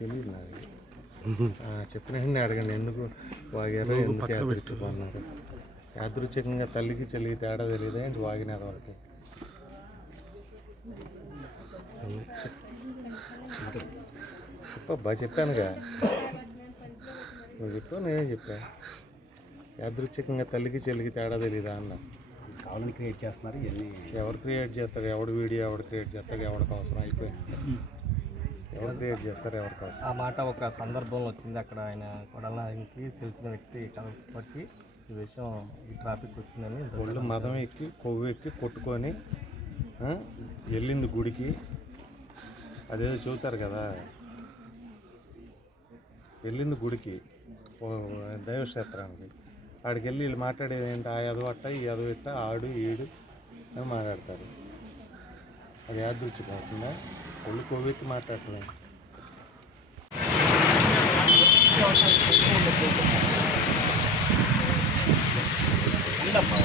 తెలియదు నాకు. చెప్పిన అడగండి ఎందుకు వాగారో ఎందుకు యాదృచ్ఛికన్నారు. యాదృచ్ఛికంగా తల్లికి చెల్లికి తేడా తెలియదా ఏంటి వాగినారు వాళ్ళకి. చెప్పబ్బా చెప్పానుగా, నువ్వు చెప్పావు నేనే చెప్పా. యాదృచ్ఛికంగా తల్లికి చెల్లికి తేడా తెలియదా అన్న. కావాలని క్రియేట్ చేస్తున్నారు ఇవన్నీ. ఎవరు క్రియేట్ చేస్తారు? ఎవడు వీడియో ఎవడు క్రియేట్ చేస్తారు? ఎవరికి అవసరం అయిపోయింది. ఎవరు క్రియేట్ చేస్తారు? ఎవరికి అవసరం. ఆ మాట ఒక సందర్భంలో వచ్చింది. అక్కడ ఆయన కొడాలకి తెలిసిన వ్యక్తి కాబట్టి ఈ విషయం ఈ ట్రాఫిక్ వచ్చిందని ఒళ్ళు మదం ఎక్కి కొవ్వు ఎక్కి కొట్టుకొని వెళ్ళింది గుడికి. అదేదో చూస్తారు కదా, వెళ్ళింది గుడికి దైవక్షేత్రానికి. ఆడికి వెళ్ళి వీళ్ళు మాట్లాడేది ఏంటి? ఆ ఎదవ అట్ట ఈ ఎదవ ఇట్ట ఆడు ఈడు అని మాట్లాడతారు. అది యాదృచ్ఛికం అవుతుందా? ఒళ్ళు కొవ్వెక్కి మాట్లాడుతున్నాయి. అందమ్మా